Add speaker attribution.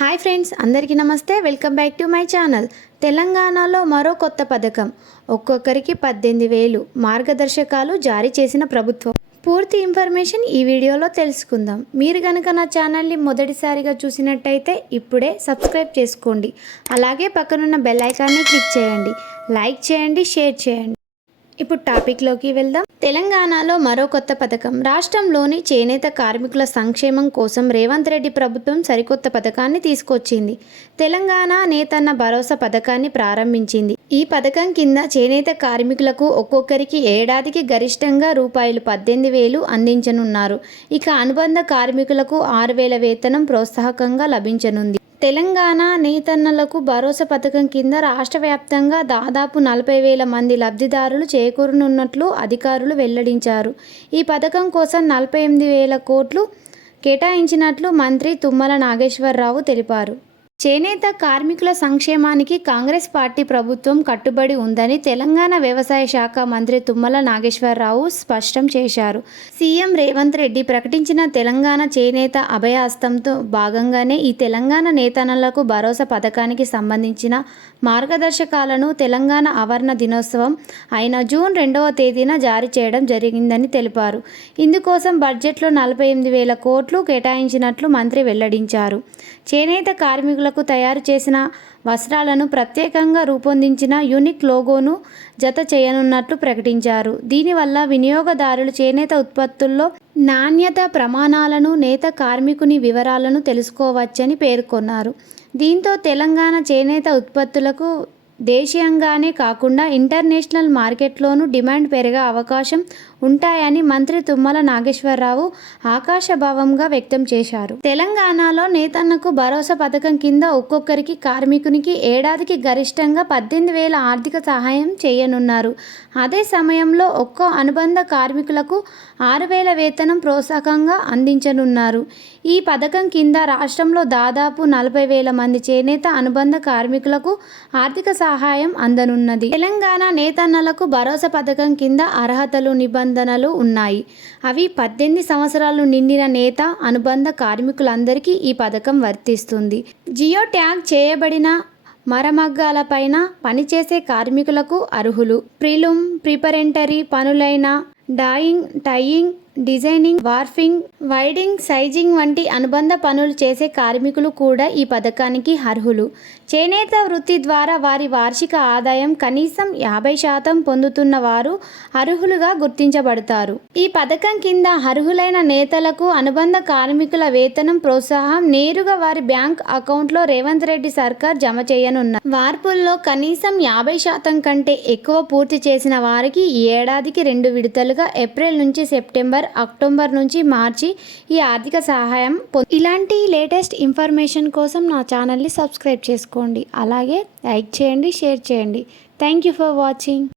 Speaker 1: Hi friends అందరికీ నమస్తే. Welcome back to my channel. తెలంగాణలో మరో కొత్త పథకం. ఒక్కొక్కరికి పద్దెనిమిది వేలు మార్గదర్శకాలు జారీ చేసిన ప్రభుత్వం. పూర్తి ఇన్ఫర్మేషన్ ఈ వీడియోలో తెలుసుకుందాం. మీరు కనుక నా ఛానల్ని మొదటిసారిగా చూసినట్టయితే ఇప్పుడే సబ్స్క్రైబ్ చేసుకోండి. అలాగే పక్కనున్న బెల్ ఐకాన్ని క్లిక్ చేయండి. లైక్ చేయండి షేర్ చేయండి. ఇప్పుడు టాపిక్లోకి వెళ్దాం. తెలంగాణలో మరో కొత్త పథకం. రాష్ట్రంలోని చేనేత కార్మికుల సంక్షేమం కోసం రేవంత్ రెడ్డి ప్రభుత్వం సరికొత్త పథకాన్ని తీసుకొచ్చింది. తెలంగాణ నేతన్న భరోసా పథకాన్ని ప్రారంభించింది. ఈ పథకం కింద చేనేత కార్మికులకు ఒక్కొక్కరికి ఏడాదికి గరిష్టంగా రూపాయలు పద్దెనిమిది వేలు అందించనున్నారు. ఇక అనుబంధ కార్మికులకు ఆరు వేల వేతనం ప్రోత్సాహకంగా లభించనుంది. తెలంగాణ నేతన్నలకు భరోసా పథకం కింద రాష్ట్ర వ్యాప్తంగా దాదాపు నలభై వేల మంది లబ్ధిదారులు చేకూరనున్నట్లు అధికారులు వెల్లడించారు. ఈ పథకం కోసం నలభై ఎనిమిది వేల కోట్లు కేటాయించినట్లు మంత్రి తుమ్మల నాగేశ్వరరావు తెలిపారు. చేనేత కార్మికుల సంక్షేమానికి కాంగ్రెస్ పార్టీ ప్రభుత్వం కట్టుబడి ఉందని తెలంగాణ వ్యవసాయ శాఖ మంత్రి తుమ్మల నాగేశ్వరరావు స్పష్టం చేశారు. సీఎం రేవంత్ రెడ్డి ప్రకటించిన తెలంగాణ చేనేత అభయాస్తంతో భాగంగానే ఈ తెలంగాణ నేతనలకు భరోసా పథకానికి సంబంధించిన మార్గదర్శకాలను తెలంగాణ ఆవరణ దినోత్సవం అయిన జూన్ రెండవ తేదీన జారీ చేయడం జరిగిందని తెలిపారు. ఇందుకోసం బడ్జెట్లో నలభై ఎనిమిది వేల కోట్లు కేటాయించినట్లు మంత్రి వెల్లడించారు. చేనేత కార్మికుల కార్మికులకు తయారు చేసిన వస్త్రాలను ప్రత్యేకంగా రూపొందించిన యూనిక్ లోగోను జత చేయనున్నట్లు ప్రకటించారు. దీనివల్ల వినియోగదారులు చేనేత ఉత్పత్తుల్లో నాణ్యత ప్రమాణాలను నేత కార్మికుని వివరాలను తెలుసుకోవచ్చని పేర్కొన్నారు. దీంతో తెలంగాణ చేనేత ఉత్పత్తులకు దేశీయంగానే కాకుండా ఇంటర్నేషనల్ మార్కెట్లోనూ డిమాండ్ పెరిగే అవకాశం ఉంటాయని మంత్రి తుమ్మల నాగేశ్వరరావు ఆకాశభావంగా వ్యక్తం చేశారు. తెలంగాణలో నేతన్నకు భరోసా పథకం కింద ఒక్కొక్కరికి కార్మికునికి ఏడాదికి గరిష్టంగా పద్దెనిమిది వేల ఆర్థిక సహాయం చేయనున్నారు. అదే సమయంలో ఒక్కో అనుబంధ కార్మికులకు ఆరు వేల వేతనం ప్రోత్సాహకంగా అందించనున్నారు. ఈ పథకం కింద రాష్ట్రంలో దాదాపు నలభై వేల మంది చేనేత అనుబంధ కార్మికులకు ఆర్థిక సహాయం అందనున్నది. తెలంగాణ నేతన్నలకు భరోసా పథకం కింద అర్హతలు నిబంధనలు ఉన్నాయి. అవి పద్దెనిమిది సంవత్సరాలు నిండిన నేత అనుబంధ కార్మికులందరికీ ఈ పథకం వర్తిస్తుంది. జియో ట్యాగ్ చేయబడిన మరమగ్గాలపైన పనిచేసే కార్మికులకు అర్హులు. ప్రిలుమ్ preparatory పనులైన dyeing tying designing warping winding sizing వంటి అనుబంధ పనులు చేసే కార్మికులు కూడా ఈ పథకానికి అర్హులు. చేనేత వృత్తి ద్వారా వారి వార్షిక ఆదాయం కనీసం యాభై శాతం పొందుతున్న వారు అర్హులుగా గుర్తించబడతారు. ఈ పథకం కింద అర్హులైన నేతలకు అనుబంధ కార్మికుల వేతనం ప్రోత్సాహం నేరుగా వారి బ్యాంక్ అకౌంట్లో రేవంత్ రెడ్డి సర్కార్ జమ చేయనున్నారు వార్పుల్లో కనీసం యాభై శాతం కంటే ఎక్కువ పూర్తి చేసిన వారికి ఈ ఏడాదికి రెండు విడతలుగా ఏప్రిల్ నుంచి సెప్టెంబర్ అక్టోబర్ నుంచి మార్చి ఈ ఆర్థిక సహాయం ఇలాంటి లేటెస్ట్ ఇన్ఫర్మేషన్ కోసం నా ఛానల్ని సబ్స్క్రైబ్ చేసుకోండి. అలాగే లైక్ చేయండి షేర్ చేయండి. Thank you for watching